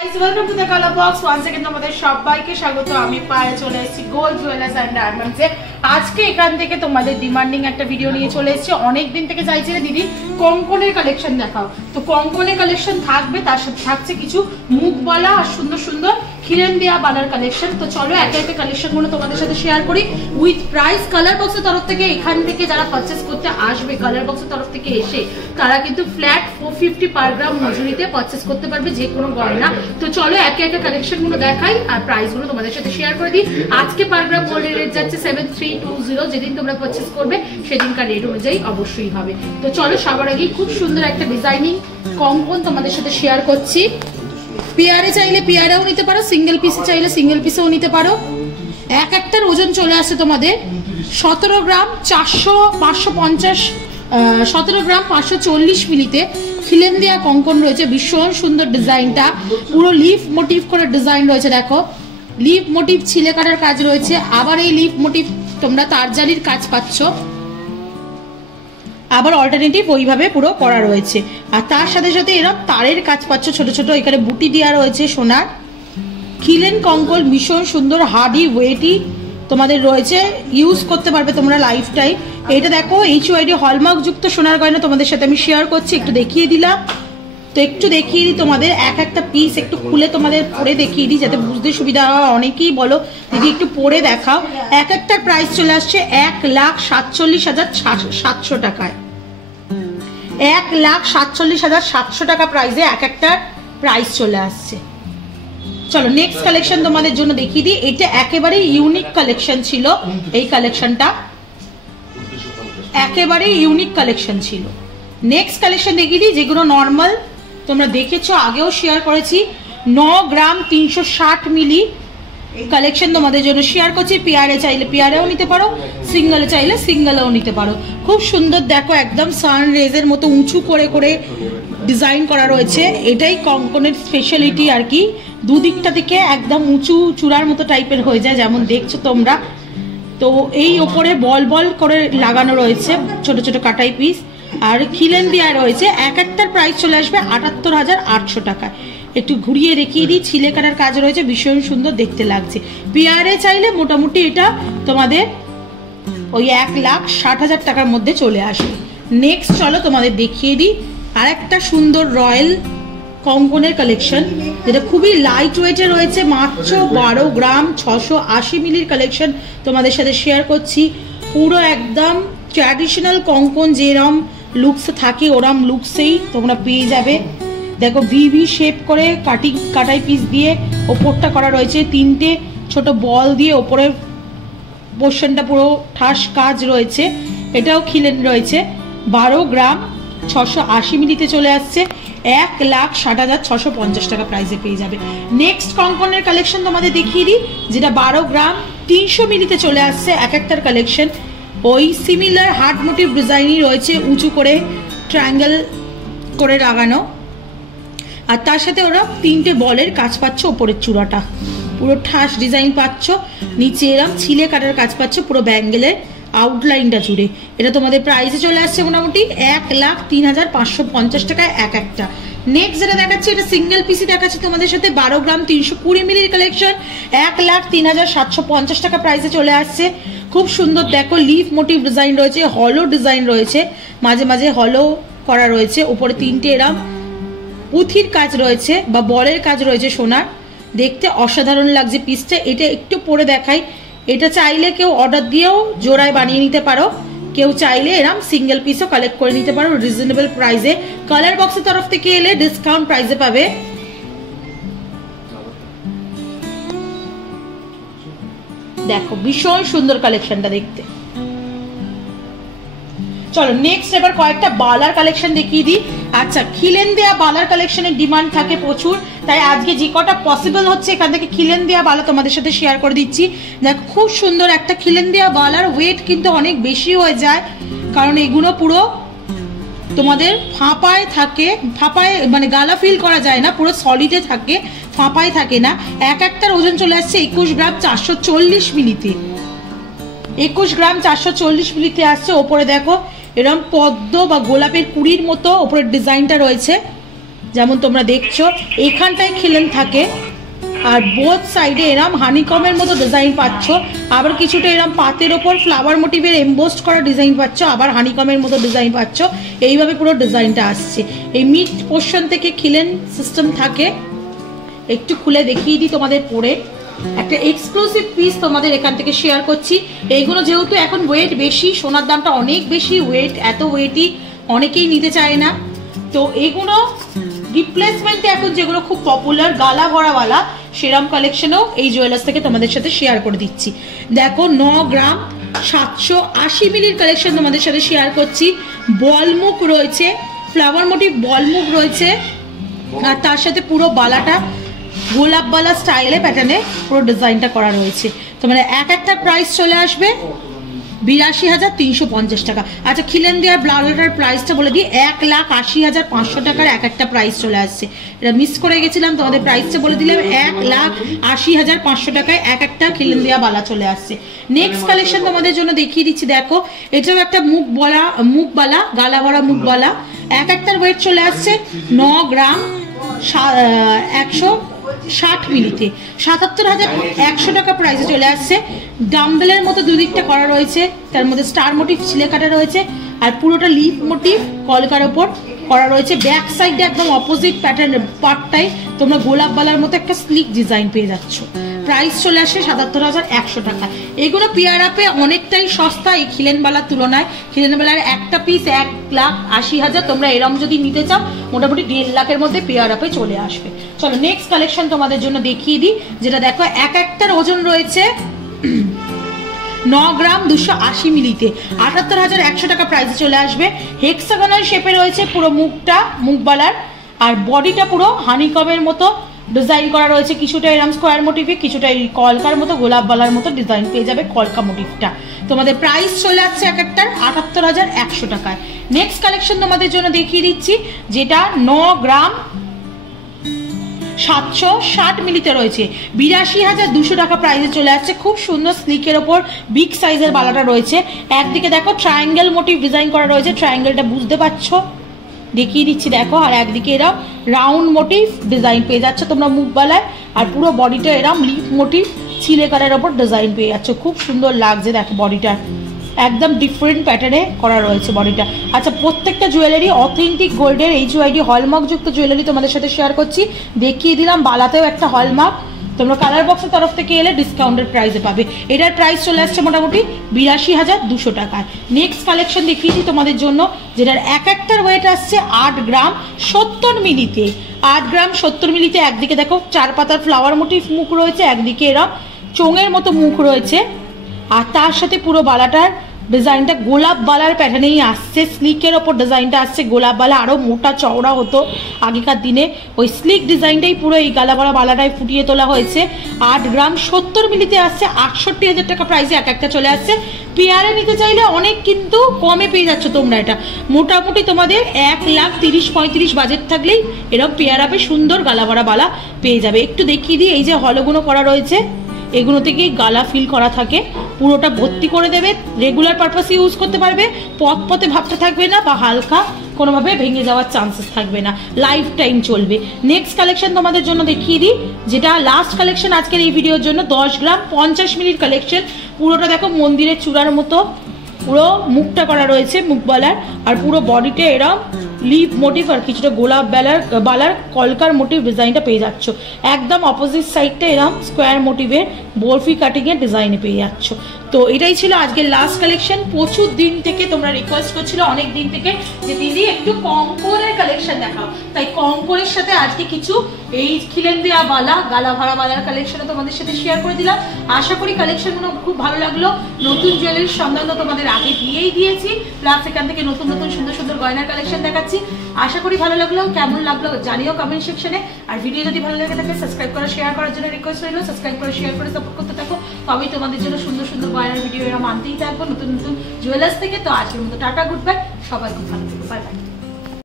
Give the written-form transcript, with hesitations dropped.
Welcome to the colour box. Once again তোমাদের সবাইকে স্বাগত। আমি পায়ে চলে এসেছি গোল্ড জুয়েলার্স এন্ড ডায়মন্ডসে। আজকে এখান থেকে তোমাদের ডিমান্ডিং একটা ভিডিও নিয়ে চলে এসেছি। অনেক দিন থেকে চাইছিলে দিদি কঙ্কনের কালেকশন দেখাও, তো কঙ্কনের কালেকশন থাকবে, তার সাথে থাকছে কিছু মুখবালা আর সুন্দর সুন্দর খিলেন দেওয়া বালার কালেকশন। তো চলো একে একে কালেকশনগুলো তোমাদের সাথে শেয়ার করি উইথ প্রাইস। কালার বক্সের তরফ থেকে এখান থেকে যারা পারচেস করতে আসবে কালার বক্সের তরফ থেকে এসে, তারা কিন্তু ফ্ল্যাট 450 পার গ্রাম মজুরিতে পারচেস করতে পারবে যে কোনো গয়না। তো চলো একে একে কালেকশনগুলো দেখাই আর প্রাইসগুলো তোমাদের সাথে শেয়ার করে দিই। আজকে পার গ্রাম গোল্ডের রেট যাচ্ছে 7320। যেদিন তোমরা পারচেস করবে সেদিনকার রেট অনুযায়ী অবশ্যই হবে। তো চলো সবার আগে খুব সুন্দর একটা ডিজাইনিং কঙ্কন তোমাদের সাথে শেয়ার করছি। পেয়ারে চাইলে পেয়ারেও নিতে পারো, সিঙ্গেল পিসে চাইলে সিঙ্গেল পিসেও নিতে পারো। এক একটার ওজন চলে আসে তোমাদের 17 গ্রাম 550, 17 গ্রাম 540 মিলিতে খিলেন দেওয়া কঙ্কন রয়েছে। ভীষণ সুন্দর ডিজাইনটা, পুরো লিফ মোটিভ করে ডিজাইন রয়েছে। দেখো লিফ মোটিভ ছিলে কাটার কাজ রয়েছে, আবার এই লিফ মোটিভ তোমরা তারজালির কাজ পাচ্ছ, আবার অল্টারনেটিভ ওইভাবে পুরো করা রয়েছে। আর তার সাথে সাথে এরকম তারের কাজ পাচ্ছ, ছোট ছোট এখানে বুটি দেওয়া রয়েছে সোনার। খিলেন কঙ্কন ভীষণ সুন্দর, হার্ডি ওয়েটি তোমাদের রয়েছে, ইউজ করতে পারবে তোমরা লাইফ টাইম। এটা দেখো HYD হলমার্ক যুক্ত সোনার গয়না তোমাদের সাথে আমি শেয়ার করছি, একটু দেখিয়ে দিলাম। তো একটু দেখিয়ে দিই তোমাদের এক একটা পিস একটু খুলে তোমাদের পরে দেখিয়ে দিই যাতে বুঝতে সুবিধা হয়। অনেকেই বলো দিদি একটু পরে দেখাও। এক একটার প্রাইস চলে আসছে 1,47,700 টাকায়। 1,47,700 টাকা প্রাইসে এক একটার প্রাইস চলে আসছে। চলো নেক্সট কালেকশন তোমাদের জন্য দেখিয়ে দিই। এটা একেবারে ইউনিক কালেকশন ছিল, এই কালেকশনটা একেবারে ইউনিক কালেকশন ছিল। নেক্সট কালেকশন দেখিয়ে দিই, যেগুলো নর্মাল তোমরা দেখেছো আগেও শেয়ার করেছি। 9 গ্রাম 360 মিলি কালেকশন তোমাদের জন্য শেয়ার করছি। পেয়ারে চাইলে পেয়ারেও নিতে পারো, সিঙ্গেলে চাইলে সিঙ্গেলেও নিতে পারো। খুব সুন্দর দেখো, একদম সান রেজের মতো উঁচু করে করে ডিজাইন করা রয়েছে। এটাই কঙ্কনের স্পেশালিটি আর কি, দুদিকটা থেকে একদম উঁচু চূড়ার মতো টাইপের হয়ে যায় যেমন দেখছো তোমরা। তো এই ওপরে বল বল করে লাগানো রয়েছে ছোট ছোট কাটাই পিস, আর খিলেন দেওয়া রয়েছে। এক একটার প্রাইস চলে আসবে 78,800 টাকায়। একটু ঘুরিয়ে দেখিয়ে দিই, ছিলে কাটার কাজ রয়েছে, ভীষণ সুন্দর দেখতে লাগছে। পেয়ারে চাইলে মোটামুটি এটা তোমাদের ওই 1,60,000 টাকার মধ্যে চলে আসবে। নেক্সট চলো তোমাদের দেখিয়ে দিই আর একটা সুন্দর রয়্যাল কঙ্কনের কালেকশন, যেটা খুবই লাইট ওয়েটে রয়েছে, মাত্র 12 গ্রাম 680 মিলির কালেকশন তোমাদের সাথে শেয়ার করছি। পুরো একদম ট্র্যাডিশনাল কঙ্কন যেরম লুকস থাকে ওরম লুকসেই তোমরা পেয়ে যাবে। দেখো ভিভি শেপ করে কাটাই পিস দিয়ে ওপরটা করা রয়েছে, 3টে ছোট বল দিয়ে ওপরের পোর্শনটা পুরো ঠাস কাজ রয়েছে। এটাও খিলেন রয়েছে। 12 গ্রাম 680 মিলিতে চলে আসছে, 1,60,650 টাকা প্রাইসে পেয়ে যাবে। নেক্সট কঙ্কনের কালেকশন তোমাদের দেখিয়ে দিই, যেটা 12 গ্রাম 300 মিলিতে চলে আসছে। এক একটার কালেকশন ওই সিমিলার হার্ট মোটিভ ডিজাইনই রয়েছে, উঁচু করে ট্রায়াঙ্গেল করে লাগানো, আর তার সাথে ওরা 3টে বলের কাজ পাচ্ছ। ওপরের চূড়াটা পুরো ঠাস ডিজাইন পাচ্ছ, নিচে এরম ছিলে কাটার কাজ পাচ্ছ পুরো ব্যাঙ্গেলের আউটলাইনটা জুড়ে। এটা তোমাদের প্রাইসে চলে আসছে মোটামুটি 1,03,550 টাকায় এক একটা। নেক্সট যেটা দেখাচ্ছি এটা সিঙ্গেল পিসি দেখাচ্ছি তোমাদের সাথে, 12 গ্রাম 320 মিলির কালেকশন, 1,03,750 টাকা প্রাইসে চলে আসছে। খুব সুন্দর দেখো লিফ মোটিভ ডিজাইন রয়েছে, হলো ডিজাইন রয়েছে, মাঝে মাঝে হলো করা রয়েছে, উপরে 3টে এরম পুঁথির কাজ রয়েছে বা বলের কাজ রয়েছে সোনার। দেখতে অসাধারণ লাগছে পিসটা। এটা একটু পরে দেখাই। এটা চাইলে কেউ অর্ডার দিয়েও জোড়ায় বানিয়ে নিতে পারো, কেউ চাইলে এরম সিঙ্গেল পিসও কালেক্ট করে নিতে পারো রিজনেবল প্রাইসে। কালার বক্সের তরফ থেকে এলে ডিসকাউন্ট প্রাইসে পাবে। দেখো ভীষণ সুন্দর কালেকশনটা দেখতে। চলো নেক্সট এবার কয়েকটা বালার কালেকশন দেখিয়ে দিই। আচ্ছা, খিলেন দেয়া বালার কালেকশনের ডিমান্ড থাকে প্রচুর, তাই আজকে যে কটা পসিবল হচ্ছে এখান থেকে খিলেন দেয়া বালা তোমাদের সাথে শেয়ার করে দিচ্ছি। দেখো খুব সুন্দর একটা খিলেন দেয়া বালার, ওয়েট কিন্তু অনেক বেশি হয়ে যায় কারণ এগুলো পুরো তোমাদের ফাঁপায় থাকে, ফাঁপায় মানে গালা ফিল করা যায় না, পুরো সলিডে থাকে, ফাঁপায় থাকে না। এক একটার ওজন চলে আসছে 21 গ্রাম 440 মিলিতে। 21 গ্রাম 440 মিলিতে আসছে। ওপরে দেখো এরকম পদ্ম বা গোলাপের কুড়ির মতো ওপরের ডিজাইনটা রয়েছে। যেমন তোমরা দেখছো এখানটায় খিলেন থাকে, আর বোথ সাইডে এরম হানিকমের মতো ডিজাইন পাচ্ছ, আবার কিছুটা এরম পাতের ওপর ফ্লাওয়ার মোটিভের এমবোস্ট করা ডিজাইন পাচ্ছ, আবার হানিকমের মতো ডিজাইন পাচ্ছ। এইভাবে পুরো ডিজাইনটা আসছে। এই মিড পোর্শন থেকে খিলেন সিস্টেম থাকে। একটু খুলে দেখিয়ে দিই তোমাদের পরে। একটা এক্সক্লুসিভ পিস তোমাদের এখান থেকে শেয়ার করছি। এইগুলো যেহেতু এখন ওয়েট বেশি, সোনার দামটা অনেক বেশি, ওয়েট এত ওয়েটই অনেকেই নিতে চায় না, তো এগুলো রিপ্লেসমেন্টে এখন যেগুলো খুব পপুলার গালা ভরাওয়ালা সেরাম কালেকশনও এই জুয়েলার্স থেকে তোমাদের সাথে শেয়ার করে দিচ্ছি। দেখো 9 গ্রাম 780 মিলির কালেকশন তোমাদের সাথে শেয়ার করছি। বলমুখ রয়েছে, ফ্লাওয়ার মোটিভ বলমুখ রয়েছে, আর তার সাথে পুরো বালাটা গোলাপ বালা স্টাইলে প্যাটার্নে পুরো ডিজাইনটা করা রয়েছে। তো মানে একটা প্রাইস চলে আসবে 82,350 টাকা। আচ্ছা, খিলেন দেওয়ার ব্লাউজটার প্রাইসটা বলে দিই, 1,80,500 টাকার একটা প্রাইস চলে আসছে। এটা মিস করে গেছিলাম, তোমাদের প্রাইসটা বলে দিলাম। 1,80,500 টাকায় একটা খিলেন দেওয়া বালা চলে আসছে। নেক্সট কালেকশন তোমাদের জন্য দেখিয়ে দিচ্ছি। দেখো এটাও একটা মুখ বালা, গালা ভরা মুখ বালা। একটার ওয়েট চলে আসছে 9 গ্রাম 160 মিলিতে 77,100 টাকা প্রাইসে চলে আসছে। ডাম্বেলের মতো দুদিকটা করা রয়েছে, তার মধ্যে স্টার মোটিভ ছিলে কাটা রয়েছে, আর পুরোটা লিফ মোটিভ কলকার ওপর করা রয়েছে। ব্যাক সাইডে একদম অপোজিট প্যাটার্ন পার্টটাই তোমরা গোলাপ বালার মতো একটা স্লিক ডিজাইন পেয়ে যাচ্ছ। প্রাইস চলে আসে 77,100 টাকা। এগুলো পিয়ার আপে অনেকটাই সস্তা এই খিলেন বালার তুলনায়। খিলেন বালার একটা পিস 1,80,000, তোমরা এরম যদি নিতে চাও মোটামুটি 1.5 লাখের মধ্যে পিয়ার আপে চলে আসবে। চলো নেক্সট কালেকশন তোমাদের জন্য দেখিয়ে দিই, যেটা দেখো একটার ওজন রয়েছে 9 গ্রাম 280 মিলিতে 78,100 টাকা প্রাইসে চলে আসবে। হেক্সাগোনাল শেপে রয়েছে পুরো মুখটা, মুখ বালার, আর বডিটা পুরো হানিকমের মতো ডিজাইন করা রয়েছে। কিছুটা এরম স্কোয়ার মোটিভে, কিছুটা এই কলকার মতো গোলাপ বালার মতো ডিজাইন পেয়ে যাবে কলকা মোটিভটা। তোমাদের প্রাইস চলে আসছে একটার 78,100 টাকায়। নেক্সট কালেকশন তোমাদের জন্য দেখিয়ে দিচ্ছি, যেটা 9 গ্রাম 760 মিলিতে রয়েছে 82,200 টাকা প্রাইসে চলে আসছে। খুব সুন্দর স্লিকের ওপর বিগ সাইজের বালাটা রয়েছে। একদিকে দেখো ট্রায়াঙ্গেল মোটিভ ডিজাইন করা রয়েছে, ট্রায়াঙ্গেলটা বুঝতে পারছো, দেখিয়ে দিচ্ছি দেখো। আর একদিকে এরকম রাউন্ড মোটিভ ডিজাইন পেয়ে যাচ্ছ তোমরা মুখ বালায়, আর পুরো বডিটা এরকম লিফ মোটিভ ছিলে কালারের ওপর ডিজাইন পেয়ে যাচ্ছ। খুব সুন্দর লাগছে দেখো, বডিটা একদম ডিফারেন্ট প্যাটার্নে করা রয়েছে বডিটা। আচ্ছা, প্রত্যেকটা জুয়েলারি অথেন্টিক গোল্ডের HUID হলমার্ক যুক্ত জুয়েলারি তোমাদের সাথে শেয়ার করছি। দেখিয়ে দিলাম বালাতেও একটা হলমার্ক, তোমরা কালার বক্সের তরফ থেকে এলে ডিসকাউন্টের প্রাইসে পাবে। এটার প্রাইস চলে আসছে মোটামুটি 82,200 টাকায়। নেক্সট কালেকশন দেখিয়েছি তোমাদের জন্য, যেটার একটার ওয়েট আসছে 8 গ্রাম 70 মিলিতে। 8 গ্রাম 70 মিলিতে একদিকে দেখো 4 পাতার ফ্লাওয়ার মোটিভ মুখ রয়েছে, একদিকে এরা চোঙের মতো মুখ রয়েছে, আর তার সাথে পুরো বালাটার ডিজাইনটা গোলাপ বালার প্যাটার্নেই আসছে। স্লিকের ওপর ডিজাইনটা আসছে, গোলাপ বালা আরও মোটা চওড়া হতো আগেকার দিনে, ওই স্লিক ডিজাইনটাই পুরো এই গালাভরা বালাটায় ফুটিয়ে তোলা হয়েছে। 8 গ্রাম 70 মিলিতে আসছে 68,000 টাকা প্রাইসে একটা চলে আসছে। পেয়ারে নিতে চাইলে অনেক কিন্তু কমে পেয়ে যাচ্ছ তোমরা। এটা মোটামুটি তোমাদের 1,30,35 বাজেট থাকলেই এরকম পেয়ার আপে সুন্দর গালাভরা বালা পেয়ে যাবে। একটু দেখিয়ে দিই, এই যে হলগুলো করা রয়েছে এগুলো থেকে গালা ফিল করা থাকে, পুরোটা ভর্তি করে দেবে, রেগুলার পারপাসে ইউজ করতে পারবে, পথে ভাবতে থাকবে না, বা হালকা কোনোভাবে ভেঙে যাওয়ার চান্সেস থাকবে না, লাইফ টাইম চলবে। নেক্সট কালেকশন তোমাদের জন্য দেখিয়ে দিই, যেটা লাস্ট কালেকশন আজকের এই ভিডিওর জন্য। 10 গ্রাম 50 মিলির কালেকশন। পুরোটা দেখো মন্দিরের চূড়ার মতো পুরো মুখটা করা রয়েছে মুখ বালার, আর পুরো বডিতে এরম লিপ মোটিভ আর কিছুটা গোলাপ বালার কলকার মোটিভ ডিজাইনটা পেয়ে যাচ্ছ। একদম অপোজিট সাইডটা এরম স্কোয়ার মোটিভের বরফি কাটিংয়ের ডিজাইনে পেয়ে যাচ্ছ। তো এটাই ছিল আজকের লাস্ট কালেকশন। প্রচুর দিন থেকে তোমরা রিকোয়েস্ট করছিল, অনেক দিন থেকে, যে দিদি একটু কঙ্করের কালেকশন দেখাও, তাই কঙ্করের সাথে আজকে কিছু এই খিলেন দেওয়া বালা, গালা ভরা বালার কালেকশনও তোমাদের সাথে শেয়ার করে দিলাম। আশা করি কালেকশনগুলো খুব ভালো লাগলো। নতুন জুয়েলারির সন্ধান তো তোমাদের আগে দিয়েছি, প্লাস এখান থেকে নতুন নতুন সুন্দর সুন্দর গয়নার কালেকশন দেখাচ্ছি। আশা করি ভালো লাগলো। কেমন লাগলো জানিও কমেন্ট সেকশনে। আর ভিডিও যদি ভালো লাগে থাকে সাবস্ক্রাইব করা, শেয়ার করার জন্য রিকোয়েস্ট রইলো। সাবস্ক্রাইব করে শেয়ার করে সাপোর্ট করতে থাকো, তবেই তোমাদের জন্য সুন্দর সুন্দর গয়নার ভিডিও এরা মানতেই থাকবো নতুন নতুন জুয়েলার্স থেকে। তো আজকের মতো টাটা, গুড বাই, সবাই খুব ভালো থাকো, বাই বাই।